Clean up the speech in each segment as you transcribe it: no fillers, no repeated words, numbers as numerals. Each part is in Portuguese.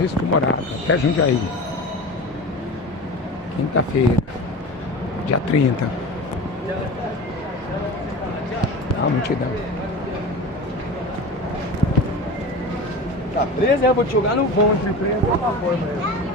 Francisco Morato, até Jundiaí. Quinta-feira, dia 30. A multidão. Tá preso, eu vou te jogar no vão de preso, por favor, velho.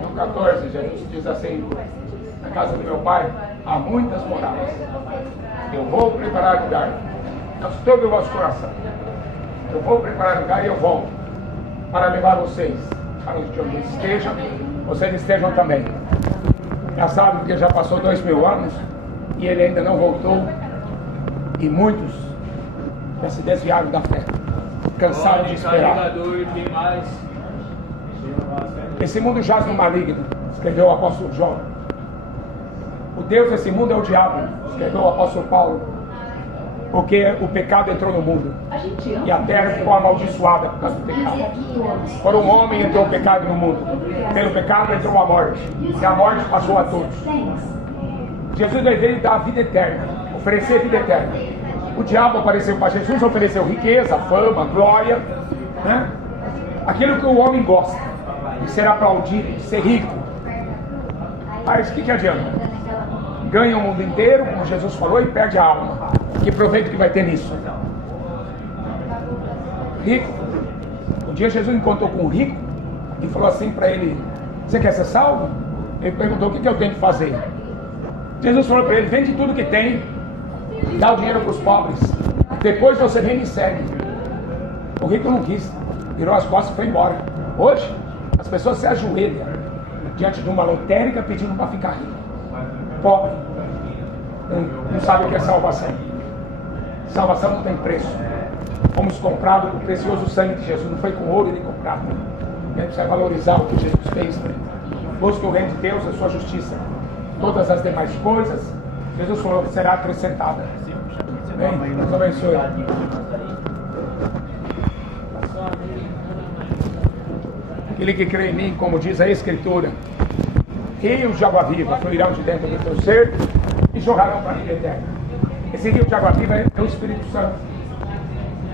No 14, Jesus diz assim: na casa do meu pai há muitas moradas. Eu vou preparar lugar. Mas todo o vosso coração. Eu vou preparar lugar e eu volto para levar vocês para onde eu esteja, vocês estejam também. Já sabem que já passou 2000 anos e ele ainda não voltou. E muitos já se desviaram da fé, cansados de esperar. Esse mundo jaz no maligno, escreveu o apóstolo João. O Deus desse mundo é o diabo, escreveu o apóstolo Paulo. Porque o pecado entrou no mundo e a terra ficou amaldiçoada por causa do pecado. Por um homem entrou o pecado no mundo, pelo pecado entrou a morte, e a morte passou a todos. Jesus veio dar a vida eterna, oferecer vida eterna. O diabo apareceu para Jesus, ofereceu riqueza, fama, glória, né? Aquilo que o homem gosta, de ser aplaudido, de ser rico. Mas o que adianta? Ganha o mundo inteiro, como Jesus falou, e perde a alma. Que proveito que vai ter nisso? Rico. Um dia Jesus encontrou com um rico e falou assim para ele: você quer ser salvo? Ele perguntou: o que eu tenho que fazer? Jesus falou para ele: vende tudo que tem, dá o dinheiro para os pobres, depois você vem e me segue. O rico não quis, virou as costas e foi embora. Hoje as pessoas se ajoelham diante de uma lotérica pedindo para ficar rico. Pobre não sabe o que é salvação. Salvação não tem preço. Fomos comprados com o precioso sangue de Jesus. Não foi com ouro nem com prata. A gente precisa valorizar o que Jesus fez, né? Busca o reino de Deus, a sua justiça. Todas as demais coisas, Jesus falou que será acrescentada. Bem, Deus abençoe. Aquele que crê em mim, como diz a Escritura, rios de água viva fluirão de dentro do teu ser e jorrarão para a vida eterna. Esse rio de água viva é o Espírito Santo.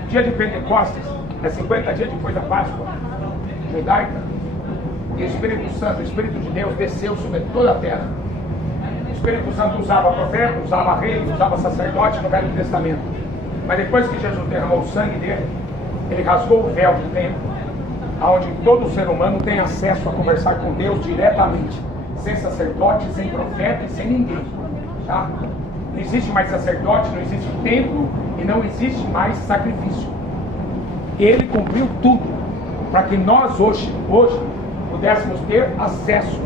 Dia de Pentecostes, 50 dias depois da Páscoa judaica, e o Espírito Santo, o Espírito de Deus, desceu sobre toda a terra. O Espírito Santo usava profeta, usava rei, usava sacerdote no Velho Testamento. Mas depois que Jesus derramou o sangue dele, ele rasgou o véu do templo, onde todo ser humano tem acesso a conversar com Deus diretamente, sem sacerdote, sem profeta e sem ninguém. Tá? Não existe mais sacerdote, não existe templo e não existe mais sacrifício. Ele cumpriu tudo para que nós hoje pudéssemos ter acesso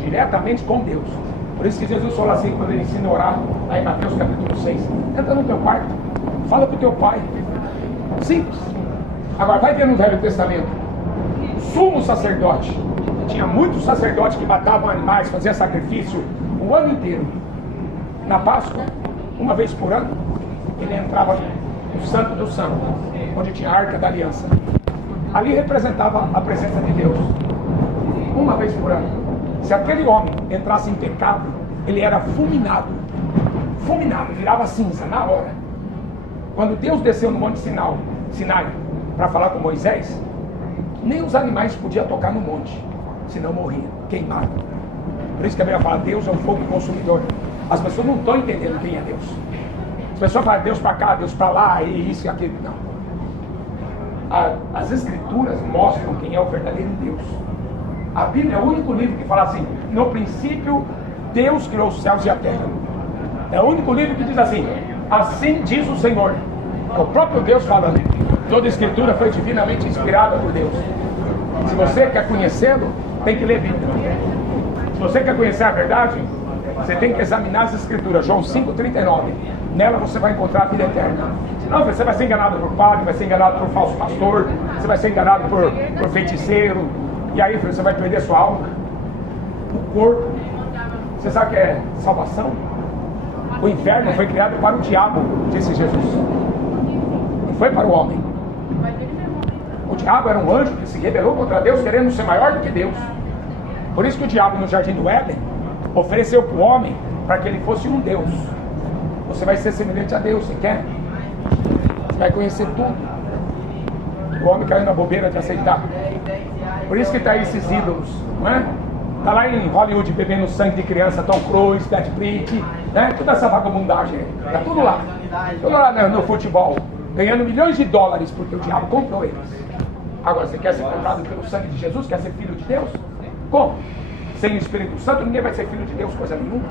diretamente com Deus. Por isso que Jesus falou assim, quando ele ensina a orar, lá em Mateus capítulo 6, entra no teu quarto, fala para o teu pai. Simples. Agora vai ver no Velho Testamento, o sumo sacerdote, tinha muitos sacerdotes que matavam animais, faziam sacrifício o ano inteiro. Na Páscoa, uma vez por ano, ele entrava no Santo dos Santos, onde tinha a Arca da Aliança. Ali representava a presença de Deus. Uma vez por ano. Se aquele homem entrasse em pecado, ele era fulminado. fulminava, virava cinza na hora. Quando Deus desceu no Monte Sinai para falar com Moisés, nem os animais podiam tocar no monte, senão morriam, queimados. Por isso que a Bíblia fala, Deus é um fogo consumidor. As pessoas não estão entendendo quem é Deus. As pessoas falam Deus para cá, Deus para lá, e isso e aquilo. Não. As Escrituras mostram quem é o verdadeiro Deus. A Bíblia é o único livro que fala assim, no princípio Deus criou os céus e a terra. É o único livro que diz assim, assim diz o Senhor. É o próprio Deus falando. Toda a Escritura foi divinamente inspirada por Deus. Se você quer conhecê-lo, tem que ler Bíblia. Se você quer conhecer a verdade, você tem que examinar as Escrituras. João 5,39. Nela você vai encontrar a vida eterna. Senão você vai ser enganado por padre, vai ser enganado por falso pastor, você vai ser enganado por feiticeiro. E aí você vai perder sua alma, o corpo. Você sabe o que é salvação? O inferno foi criado para o diabo, disse Jesus. Não foi para o homem. O diabo era um anjo que se rebelou contra Deus, querendo ser maior do que Deus. Por isso que o diabo no jardim do Éden ofereceu para o homem para que ele fosse um Deus. Você vai ser semelhante a Deus, você quer? Você vai conhecer tudo. O homem caiu na bobeira de aceitar. Por isso que está aí esses ídolos, não é? Está lá em Hollywood bebendo sangue de criança, Tom Cruise, Brad Pitt, né? Toda essa vagabundagem, está tudo lá. Tudo lá no futebol, ganhando milhões de dólares porque o diabo comprou eles. Agora, você quer ser comprado pelo sangue de Jesus? Quer ser filho de Deus? Como? Sem o Espírito Santo ninguém vai ser filho de Deus, coisa nenhuma.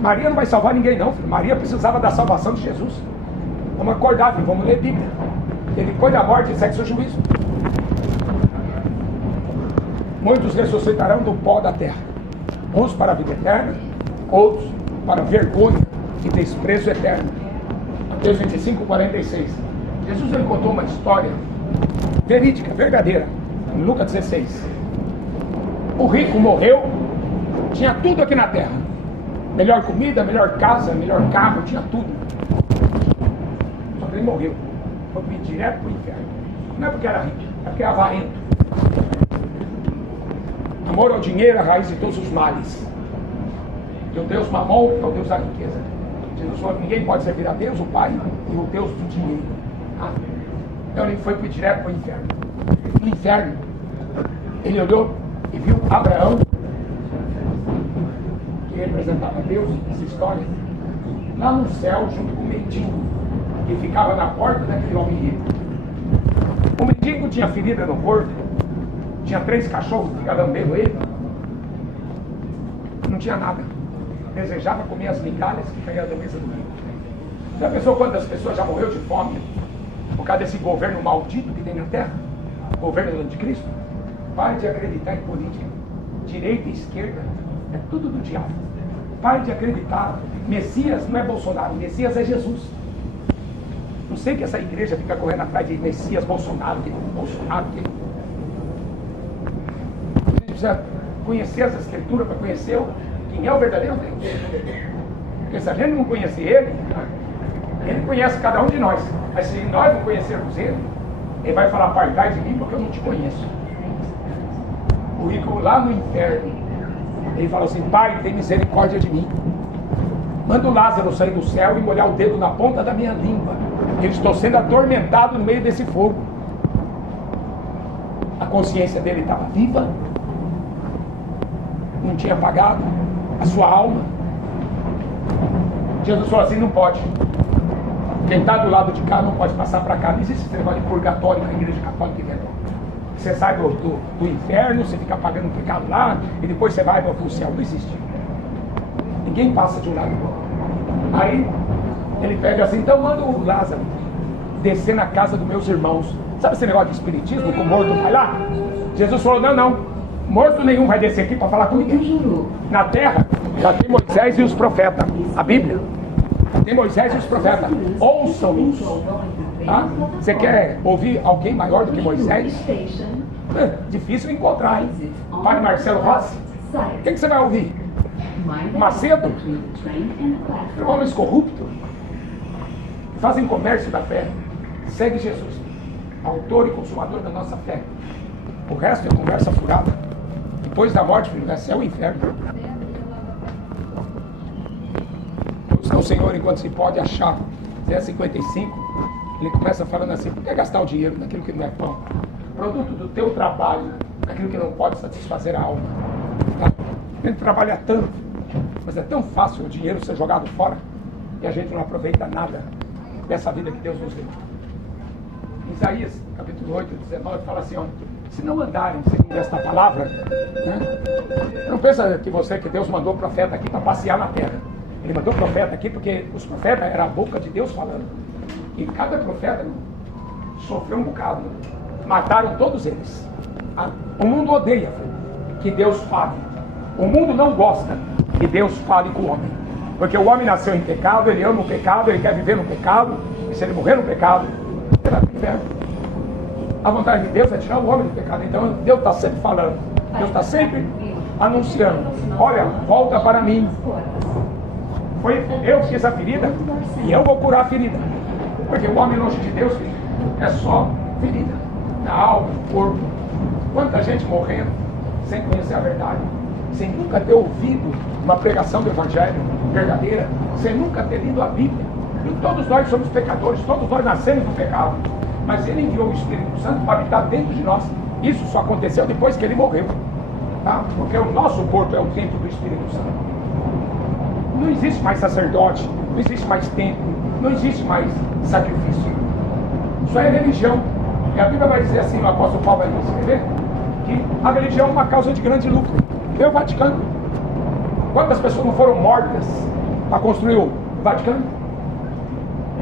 Maria não vai salvar ninguém não, filho. Maria precisava da salvação de Jesus. Vamos acordar, filho. Vamos ler Bíblia. E depois da morte segue seu juízo. Muitos ressuscitarão do pó da terra, uns para a vida eterna, outros para a vergonha e desprezo eterno. Mateus 25:46. Jesus ele contou uma história verídica, verdadeira, em Lucas 16. O rico morreu, tinha tudo aqui na terra, melhor comida, melhor casa, melhor carro, tinha tudo. Só que ele morreu, foi direto para o inferno. Não é porque era rico, é porque era avarento. Amor ao dinheiro é a raiz de todos os males. E o Deus Mamon é o Deus da riqueza. Jesus falou que ninguém pode servir a Deus, o Pai, e o Deus do dinheiro. Então ele foi direto para o inferno. No inferno, ele olhou e viu Abraão, que representava Deus nessa história, lá no céu, junto com o mendigo, que ficava na porta daquele homem rico. O mendigo tinha ferida no corpo, tinha 3 cachorros que ficavam lambendo ele, não tinha nada, desejava comer as migalhas que caíam da mesa do rico. Já pensou quantas pessoas já morreu de fome por causa desse governo maldito que tem na terra? O governo do anticristo? Pare de acreditar em política. Direita e esquerda é tudo do diabo. Pare de acreditar. Messias não é Bolsonaro, Messias é Jesus. Não sei que essa igreja fica correndo atrás de Messias, Bolsonaro, Bolsonaro. Você precisa conhecer essa escritura para conhecer quem é o verdadeiro Deus. Porque se a gente não conhecer ele conhece cada um de nós. Mas se nós não conhecermos ele vai falar, apartai de mim porque eu não te conheço. O rico lá no inferno, ele fala assim, Pai, tem misericórdia de mim. Manda o Lázaro sair do céu e molhar o dedo na ponta da minha língua. Eu estou sendo atormentado no meio desse fogo. A consciência dele estava viva, não tinha apagado a sua alma. Jesus falou assim, não pode. Quem está do lado de cá não pode passar para cá. Não existe esse negócio de purgatório que a igreja católica inventou. Você sai do inferno, você fica pagando o pecado lá, e depois você vai para o céu. Não existe. Ninguém passa de um lado para o outro. Aí ele pede assim, então manda o Lázaro descer na casa dos meus irmãos. Sabe esse negócio de espiritismo, que o morto vai lá? Jesus falou, não, morto nenhum vai descer aqui para falar com ninguém. Na terra já tem Moisés e os profetas, a Bíblia. Tem Moisés e os profetas, ouçam isso. Tá? Você quer ouvir alguém maior do que Moisés? Difícil encontrar, hein? Pai Marcelo Rossi, quem que você vai ouvir? Macedo? Homens corruptos que fazem comércio da fé. Segue Jesus, autor e consumador da nossa fé. O resto é conversa furada. Depois da morte, filho, é céu e inferno. Todos estão o Senhor enquanto se pode achar. Isaías 55, ele começa falando assim: por que gastar o dinheiro naquilo que não é pão? Produto do teu trabalho, naquilo que não pode satisfazer a alma. Tá? A gente trabalha tanto, mas é tão fácil o dinheiro ser jogado fora e a gente não aproveita nada dessa vida que Deus nos deu. Isaías, capítulo 8, 19, fala assim: ó, se não andarem segundo esta palavra, né? Não pensa que Deus mandou o profeta aqui para passear na terra. Ele mandou o profeta aqui porque os profetas eram a boca de Deus falando. E cada profeta sofreu um bocado. Mataram todos eles. O mundo odeia que Deus fale. O mundo não gosta que Deus fale com o homem. Porque o homem nasceu em pecado, ele ama o pecado, ele quer viver no pecado. E se ele morrer no pecado, ele vai para o inferno. A vontade de Deus é tirar o homem do pecado. Então Deus está sempre falando. Deus está sempre anunciando: olha, volta para mim. Eu fiz a ferida e eu vou curar a ferida. Porque o homem longe de Deus é só ferida na alma, no corpo. Quanta gente morrendo sem conhecer a verdade, sem nunca ter ouvido uma pregação do Evangelho verdadeira, sem nunca ter lido a Bíblia. E todos nós somos pecadores, todos nós nascemos do pecado. Mas Ele enviou o Espírito Santo para habitar dentro de nós. Isso só aconteceu depois que Ele morreu. Tá? Porque o nosso corpo é o templo do Espírito Santo. Não existe mais sacerdote, não existe mais templo, não existe mais sacrifício. Isso é religião. E a Bíblia vai dizer assim, o apóstolo Paulo vai escrever, que a religião é uma causa de grande lucro. Vê o Vaticano. Quantas pessoas não foram mortas para construir o Vaticano?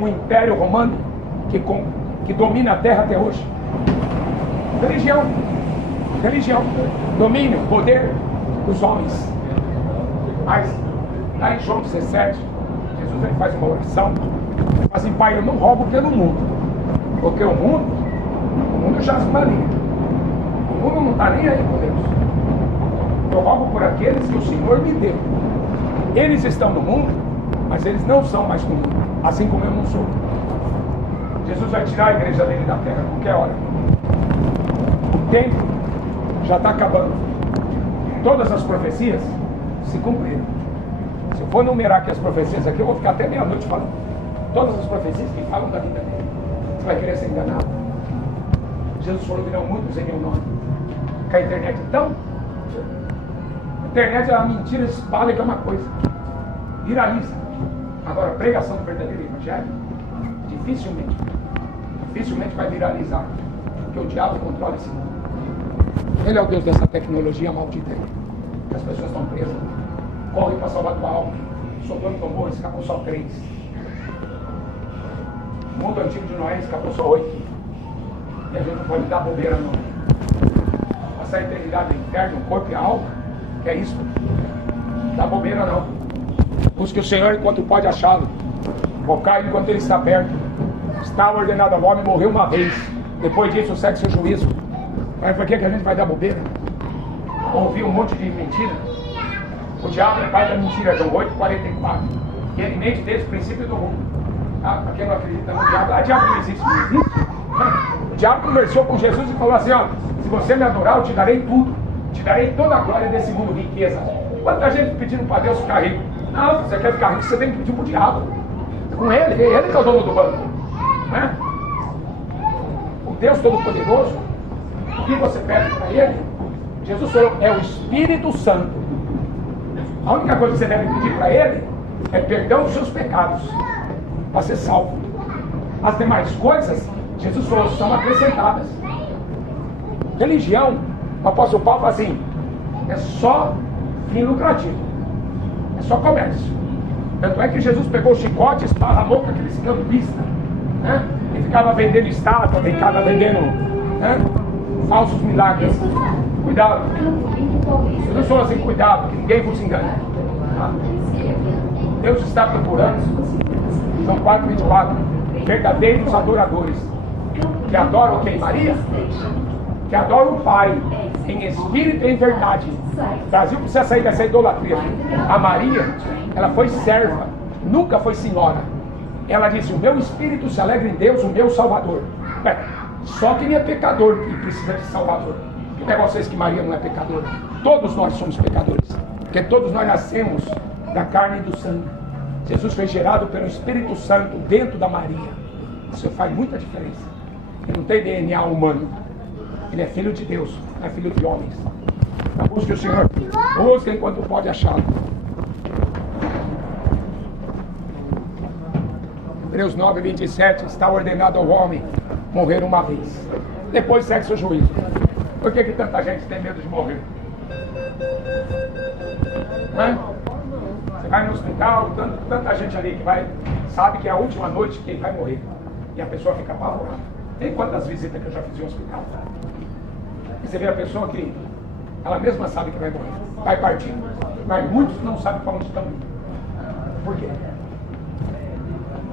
Um império romano que domina a terra até hoje. Religião. Religião. Domínio, poder dos homens. Mas lá em João 17, Jesus ele faz uma oração. Ele fala assim: Pai, eu não roubo pelo mundo. Porque o mundo já se maligno. O mundo não está nem aí com Deus. Eu roubo por aqueles que o Senhor me deu. Eles estão no mundo, mas eles não são mais do mundo. Assim como eu não sou. Jesus vai tirar a igreja dele da terra a qualquer hora. O tempo já está acabando. Todas as profecias se cumpriram. Se eu for numerar aqui as profecias aqui, eu vou ficar até meia-noite falando. Todas as profecias que falam da vida dele. Você vai querer ser enganado. Jesus falou: virão muitos em meu nome. Com a internet então, a internet é uma mentira, espalha que é uma coisa. Viraliza. Agora, a pregação do verdadeiro evangelho, dificilmente vai viralizar. Porque o diabo controla esse mundo. Ele é o Deus dessa tecnologia maldita aí. As pessoas estão presas. Corre para salvar tua alma. Sodoma e Gomorra, escapou só 3. O mundo antigo de Noé escapou só 8. E a gente não pode dar bobeira não. Passar a eternidade no inferno, o corpo e a alma. Que é isso? Não dá bobeira não. Busque o Senhor enquanto pode achá-lo. Focar enquanto ele está perto. Está ordenado ao homem, morreu uma vez. Depois disso segue seu juízo. Mas por que a gente vai dar bobeira? Ouvir um monte de mentira? O diabo é pai da mentira, João 8,44. Que ele mente desde o princípio do mundo. Ah, para quem não acredita no diabo, diabo não existe, não existe. O diabo conversou com Jesus e falou assim: ó, se você me adorar, eu te darei tudo. Te darei toda a glória desse mundo, riqueza. Quanta gente pedindo para Deus ficar rico? Não, se você quer ficar rico, você tem que pedir para o diabo. Com ele que é o dono do banco. Né? O Deus Todo-Poderoso, o que você pede para ele? Jesus falou: é o Espírito Santo. A única coisa que você deve pedir para ele é perdão dos seus pecados, para ser salvo. As demais coisas, Jesus falou, são acrescentadas. Religião, o apóstolo Paulo fala assim: é só fim lucrativo, é só comércio. Tanto é que Jesus pegou o chicote e esparramou com aqueles campistas, né? E ficava vendendo estátua, ficava vendendo, né, falsos milagres. Cuidado. Jesus falou assim: cuidado, que ninguém vos engane. Tá? Deus está procurando, São 4,24, verdadeiros adoradores, que adoram quem? Maria? Que adoram o Pai em espírito e em verdade. O Brasil precisa sair dessa idolatria. A Maria, ela foi serva, nunca foi senhora. Ela disse: o meu espírito se alegra em Deus, o meu Salvador. Só quem é pecador que precisa de Salvador. Não é vocês que Maria não é pecadora. Todos nós somos pecadores, porque todos nós nascemos da carne e do sangue. Jesus foi gerado pelo Espírito Santo dentro da Maria. Isso faz muita diferença. Ele não tem DNA humano. Ele é filho de Deus, não é filho de homens. Busque o Senhor. Busque enquanto pode achá-lo. Hebreus 9, 27. Está ordenado ao homem morrer uma vez. Depois segue-se o juízo. Por que tanta gente tem medo de morrer? Não é? Você vai no hospital, tanta gente ali que vai, sabe que é a última noite que ele vai morrer. E a pessoa fica apavorada. Tem quantas visitas que eu já fiz em um hospital? E você vê a pessoa que ela mesma sabe que vai morrer, vai partir. Mas muitos não sabem para onde estão indo. Por quê?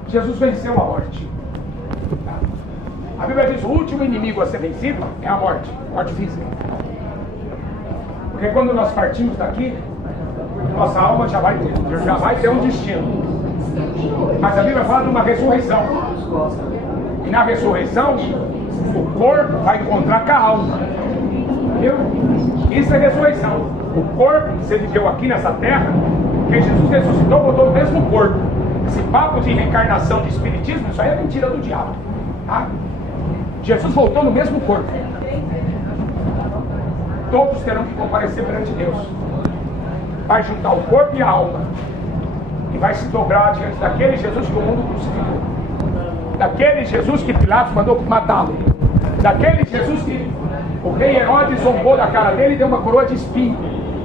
Jesus venceu a morte. A Bíblia diz que o último inimigo a ser vencido é a morte física. Porque quando nós partimos daqui, nossa alma já vai ter um destino. Mas a Bíblia fala de uma ressurreição. E na ressurreição, o corpo vai encontrar com a alma. Viu? Isso é ressurreição. O corpo que você viveu aqui nessa terra, que Jesus ressuscitou, botou no mesmo corpo. Esse papo de reencarnação, de espiritismo, isso aí é mentira do diabo. Tá? Jesus voltou no mesmo corpo. Todos terão que comparecer perante Deus. Vai juntar o corpo e a alma. E vai se dobrar diante daquele Jesus que o mundo crucificou. Daquele Jesus que Pilatos mandou matá-lo. Daquele Jesus que o rei Herodes zombou da cara dele e deu uma coroa de espinho.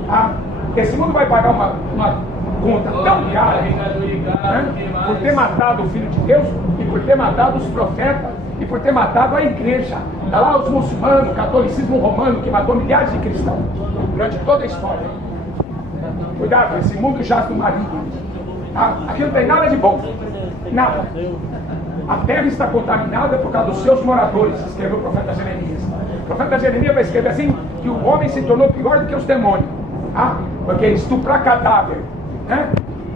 Tá? Esse mundo vai pagar uma conta tão cara, né? Por ter matado o Filho de Deus e por ter matado os profetas e por ter matado a igreja. Está lá os muçulmanos, o catolicismo romano que matou milhares de cristãos durante toda a história. Cuidado, esse mundo jaz do maligno. Tá? Aqui não tem nada de bom. Nada. A terra está contaminada por causa dos seus moradores, escreveu o profeta Jeremias. O profeta Jeremias vai escrever assim, que o homem se tornou pior do que os demônios. Tá? Porque estuprar cadáver, né?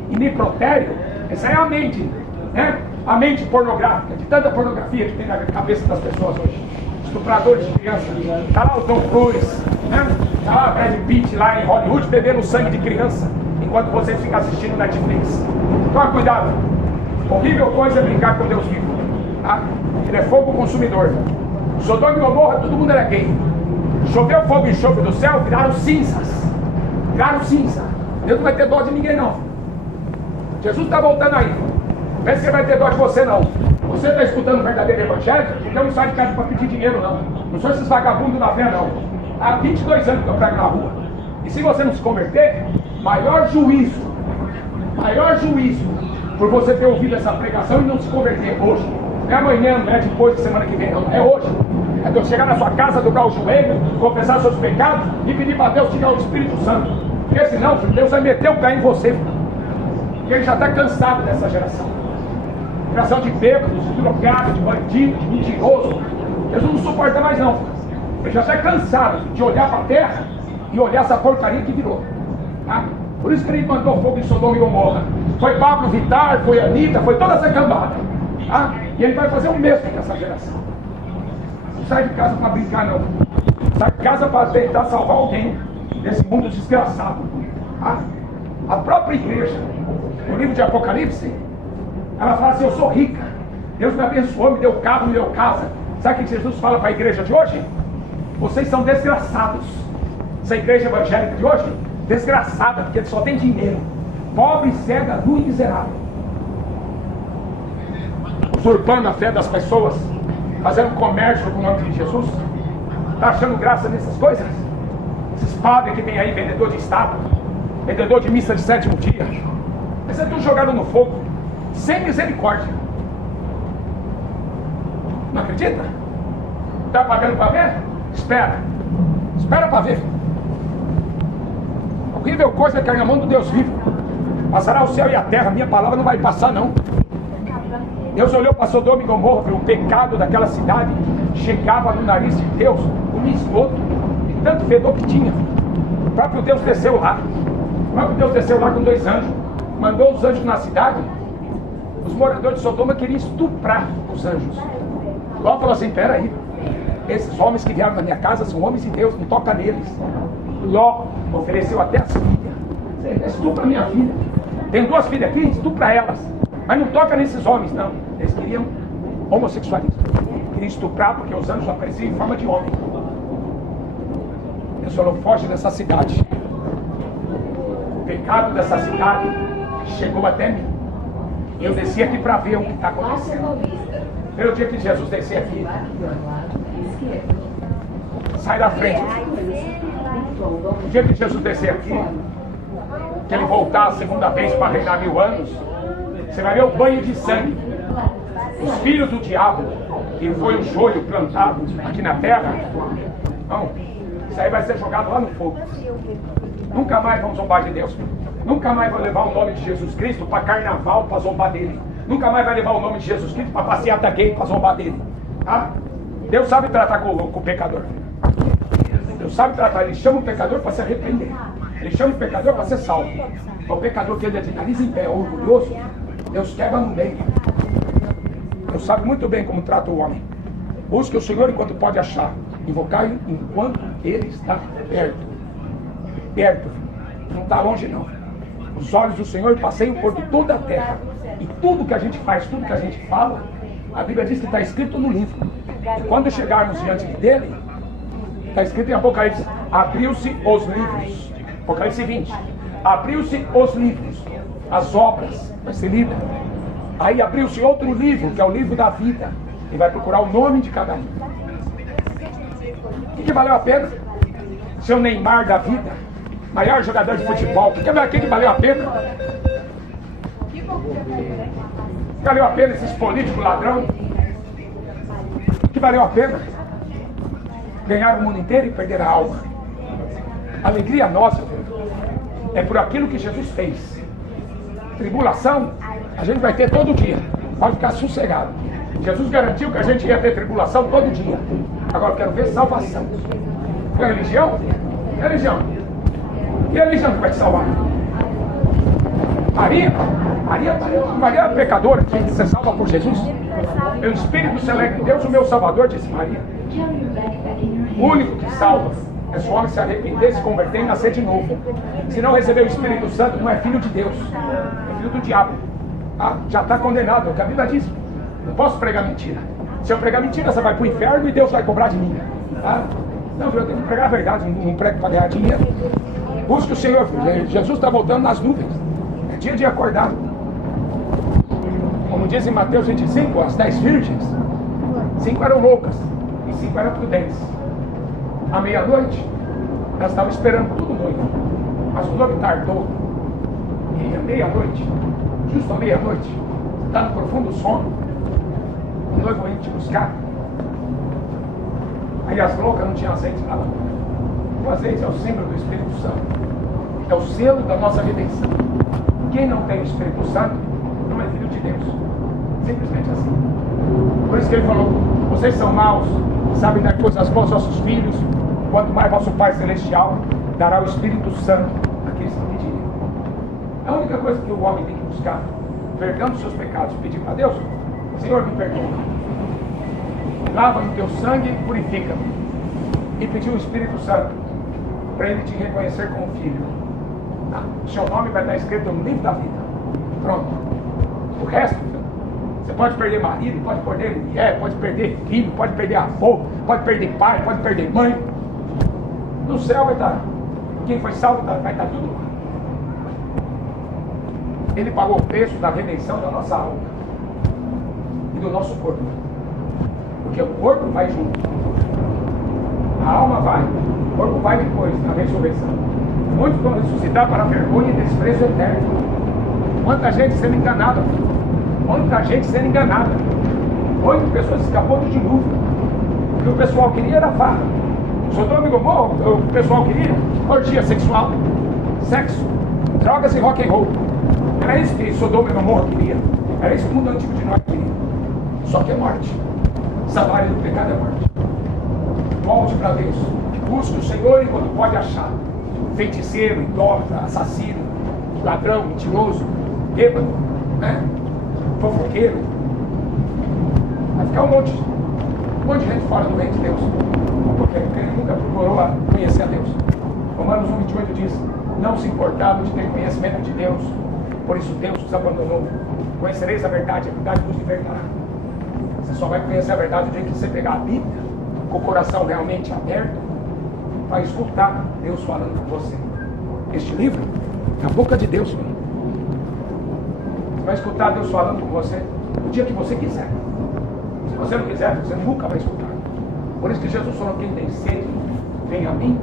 E necrotério, essa é a mente, né? A mente pornográfica, de tanta pornografia que tem na cabeça das pessoas hoje. Estupradores de criança. Está lá o Tom Cruise, né? Está lá o Brad Pitt lá em Hollywood bebendo sangue de criança, enquanto você fica assistindo Netflix. Toma cuidado. Horrível coisa é brincar com Deus vivo. Tá? Ele é fogo consumidor. Sodoma e Gomorra, todo mundo era gay. Choveu fogo e enxofre do céu, viraram cinzas. Viraram cinza. Deus não vai ter dó de ninguém, não. Jesus está voltando aí. Pensa que ele vai ter dó de você, não. Você está escutando o verdadeiro evangelho? Então não sai de casa para pedir dinheiro, não. Não sou esses vagabundos da fé, não. Há 22 anos que eu prego na rua. E se você não se converter, maior juízo por você ter ouvido essa pregação e não se converter hoje. Não é amanhã, não é depois de semana que vem, não. É hoje. É Deus chegar na sua casa, dobrar o joelho, confessar seus pecados e pedir para Deus te dar o Espírito Santo. Porque senão, Deus vai meter o pé em você. Porque ele já está cansado dessa geração. Geração de bêbados, de drogados, de bandidos, de mentiroso. Jesus não suporta mais, não. Ele já está cansado de olhar para a terra e olhar essa porcaria que virou. Tá? Por isso que ele mandou fogo em Sodoma e Gomorra. Foi Pablo Vittar, foi Anitta, foi toda essa cambada. Tá? E ele vai fazer o mesmo nessa geração. Não sai de casa para brincar, não. Sai de casa para tentar salvar alguém desse mundo desgraçado. Tá? A própria igreja, no livro de Apocalipse, ela fala assim: eu sou rica, Deus me abençoou, me deu carro, me deu casa. Sabe o que Jesus fala para a igreja de hoje? Vocês são desgraçados. Essa igreja evangélica de hoje, desgraçada, porque só tem dinheiro. Pobre, cega, nu e miserável. Usurpando a fé das pessoas, fazendo comércio com o nome de Jesus. Está achando graça nessas coisas? Esses padres que tem aí, vendedor de estátua, vendedor de missa de 7º dia. Eles estão jogados no fogo, sem misericórdia. Não acredita? Está pagando para ver? Espera para ver. A horrível coisa é cair na mão do Deus vivo. Passará o céu e a terra, minha palavra não vai passar, não. Deus olhou para Sodoma e Gomorra, viu o pecado daquela cidade, chegava no nariz de Deus, um esgoto, e tanto fedor que tinha. O próprio Deus desceu lá. Com 2 anjos, mandou os anjos na cidade. Os moradores de Sodoma queriam estuprar os anjos. Ló falou assim: peraí, esses homens que vieram na minha casa são homens de Deus, não toca neles. Ló ofereceu até a filha: você estupra minha filha. Tem 2 filhas aqui, estupra elas. Mas não toca nesses homens, não. Eles queriam homossexualismo. Queriam estuprar porque os anjos apareciam em forma de homem. Deus falou, foge dessa cidade. O pecado dessa cidade chegou até mim. Eu desci aqui para ver o que está acontecendo. Pelo dia que Jesus descer aqui, sai da frente. O dia que Jesus descer aqui, que ele voltar a segunda vez para reinar 1000 anos, você vai ver o banho de sangue. Os filhos do diabo, que foi o joio plantado aqui na terra, não, isso aí vai ser jogado lá no fogo. Nunca mais vão zombar de Deus. Nunca mais vai levar o nome de Jesus Cristo para carnaval, para zombar dele. Nunca mais vai levar o nome de Jesus Cristo para passeata gay, para zombar dele. Tá? Deus sabe tratar com o pecador. Deus sabe tratar. Ele chama o pecador para se arrepender. Ele chama o pecador para ser salvo. O pecador que ele é de nariz em pé, orgulhoso, Deus quebra no meio. Deus sabe muito bem como trata o homem. Busque o Senhor enquanto pode achar. Invocai-o enquanto ele está perto. Perto. Não está longe não. Os olhos do Senhor passeiam por toda a terra. E tudo que a gente faz, tudo que a gente fala, a Bíblia diz que está escrito no livro. E quando chegarmos diante dele, está escrito em Apocalipse, abriu-se os livros. Apocalipse 20. Abriu-se os livros. As obras vai ser lida. Aí abriu-se outro livro, que é o livro da vida. E vai procurar o nome de cada um. O que valeu a pena? Seu Neymar da vida, maior jogador de futebol, o que valeu a pena? Valeu a pena esses políticos ladrão? O que valeu a pena? Ganhar o mundo inteiro e perder a alma. A alegria nossa é por aquilo que Jesus fez. Tribulação a gente vai ter todo dia. Pode ficar sossegado. Jesus garantiu que a gente ia ter tribulação todo dia. Agora eu quero ver salvação. Que é religião? Que é religião? Que religião que vai te salvar? Maria é pecadora, tinha que ser salva por Jesus. Meu Espírito seleta em Deus, o meu Salvador, disse Maria. O único que salva é se o homem se arrepender, se converter e nascer de novo. Se não receber o Espírito Santo, não é filho de Deus, é filho do diabo. Ah, já está condenado, é o que a Bíblia diz. Não posso pregar mentira. Se eu pregar mentira, você vai para o inferno e Deus vai cobrar de mim. Ah, não, eu tenho que pregar a verdade, não prego para ganhar dinheiro. Busque o Senhor, filho. Jesus está voltando nas nuvens. É dia de acordar. Como diz em Mateus 25, as 10 virgens, 5 eram loucas e 5 eram prudentes. À meia-noite, elas estavam esperando todo mundo, mas o noivo tardou. E à meia-noite, justo à meia-noite, está no profundo sono, o noivo veio te buscar. Aí as loucas não tinham azeite na lâmpada. O azeite é o símbolo do Espírito Santo, é o selo da nossa redenção. Quem não tem o Espírito Santo não é filho de Deus. Simplesmente assim. Por isso que ele falou, vocês são maus, sabem dar coisas boas aos vossos filhos, quanto mais vosso Pai Celestial dará o Espírito Santo àqueles que pedirem. A única coisa que o homem tem que buscar, perdão dos seus pecados, pedir para Deus, Senhor, me perdoa. Lava no teu sangue e purifica-me. E pedir o Espírito Santo para ele te reconhecer como filho. O seu nome vai estar escrito no livro da vida. Pronto. O resto, você pode perder marido, pode perder mulher, pode perder filho, pode perder avô, pode perder pai, pode perder mãe. No céu vai estar. Quem foi salvo vai estar tudo lá. Ele pagou o preço da redenção da nossa alma e do nosso corpo. Porque o corpo vai junto. A alma vai, o corpo vai depois, na ressurreição. Muitos vão ressuscitar para a vergonha e desprezo eterno. Quanta gente sendo enganada. Quanta gente sendo enganada. 8 pessoas escapou do dilúvio. O que o pessoal queria era farra. Sodoma e Gomorra, o pessoal queria orgia sexual, sexo, drogas e rock and roll. Era isso que Sodoma e Gomorra queria. Era isso que o mundo antigo de nós queria. Só que é morte. O salário do pecado é morte. Volte para Deus. Busque o Senhor enquanto pode achar. Feiticeiro, idólatra, assassino, ladrão, mentiroso, bêbado, né? Fofoqueiro. Vai ficar um monte de gente fora do reino de Deus. Porque ele nunca procurou conhecer a Deus. Romanos 1:28 diz, não se importava de ter conhecimento de Deus, Por isso Deus os abandonou. Conhecereis a verdade vos libertará. Você só vai conhecer a verdade o dia que você pegar a Bíblia, com o coração realmente aberto, para escutar Deus falando com você. Este livro é a boca de Deus, filho. Você vai escutar Deus falando com você o dia que você quiser. Se você não quiser, você nunca vai escutar. Por isso que Jesus falou: quem tem sede, vem a mim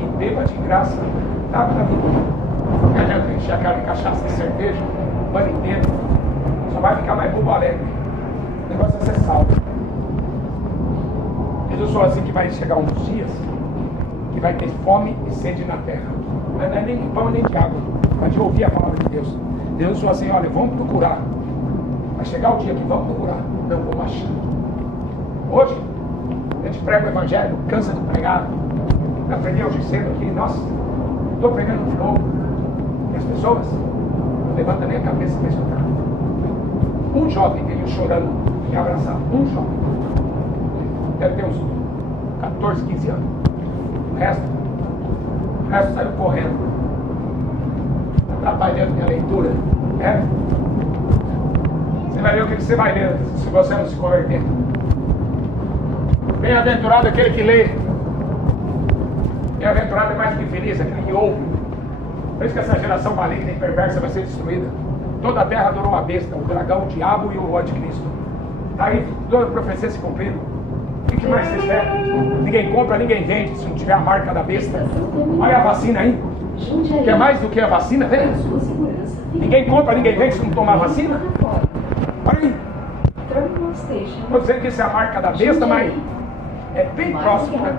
e beba de graça da água da vida. Não adianta encher a cara de cachaça e cerveja o ano inteiro. Só vai ficar mais bobo alegre. O negócio é ser salvo. Jesus falou assim que vai chegar uns dias que vai ter fome e sede na terra. Não é nem de pão nem de água, mas de ouvir a palavra de Deus. Deus falou assim: olha, vamos procurar. Vai chegar o dia que vamos procurar, não vamos achar. Hoje, a gente prega o evangelho, cansa de pregar. Eu aprendi hoje cedo aqui, nossa, estou pregando de novo. E as pessoas não levantam nem a cabeça para escutar. Um jovem veio chorando e abraçado. Um jovem. Deve ter uns 14, 15 anos. O resto saiu correndo. Atrapalhando minha leitura. É? Você vai ver o que você vai ler se você não se converter. Bem-aventurado aquele que lê. Bem-aventurado é mais do que feliz aquele que ouve. Por isso que essa geração maligna e perversa vai ser destruída. Toda a terra adorou a besta, o dragão, o diabo e o anticristo. Está aí toda a profecia se cumprindo. O que mais vocês querem? Ninguém compra, ninguém vende se não tiver a marca da besta. Olha a vacina aí. Quer mais do que a vacina? Vem. Ninguém compra, ninguém vende se não tomar a vacina. Olha aí. Estou dizendo que isso é a marca da besta, mas é bem próximo, né?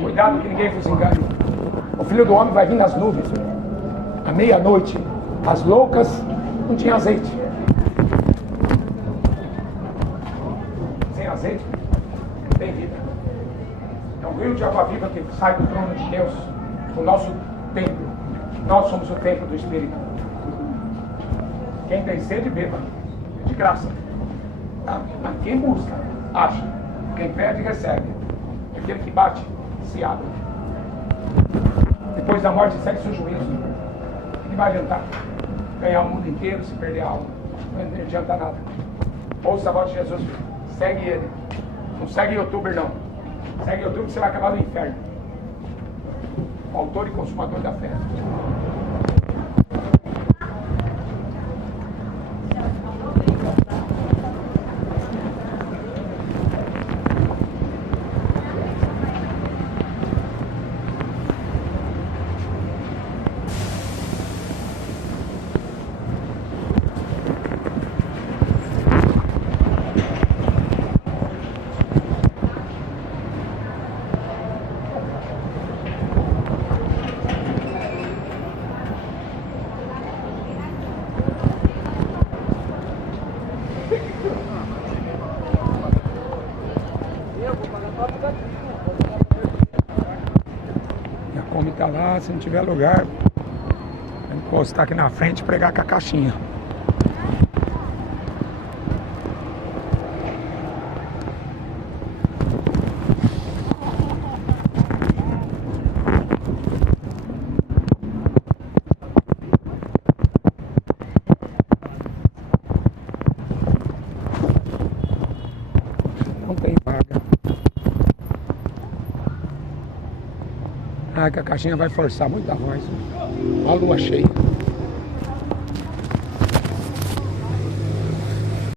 Cuidado que ninguém vos engane. O Filho do Homem vai vir nas nuvens. À meia-noite, as loucas não tinham azeite. Sem azeite, não tem vida. É um rio de água viva que sai do trono de Deus, o nosso templo. Nós somos o templo do Espírito. Quem tem sede, beba. De graça. Mas quem busca, acha. Quem pede, recebe. Aquele que bate, se abre. Depois da morte, segue-se o juízo. O que vai adiantar? Ganhar o mundo inteiro, se perder a alma. Não adianta nada. Ouça a voz de Jesus. Segue ele. Não segue youtuber, não. Segue youtuber que você vai acabar no inferno. O autor e consumador da fé. Tá lá, se não tiver lugar, vai encostar aqui na frente e pregar com a caixinha. Não tem vaga. Ah, que a caixinha vai forçar muito a voz. Olha a lua cheia.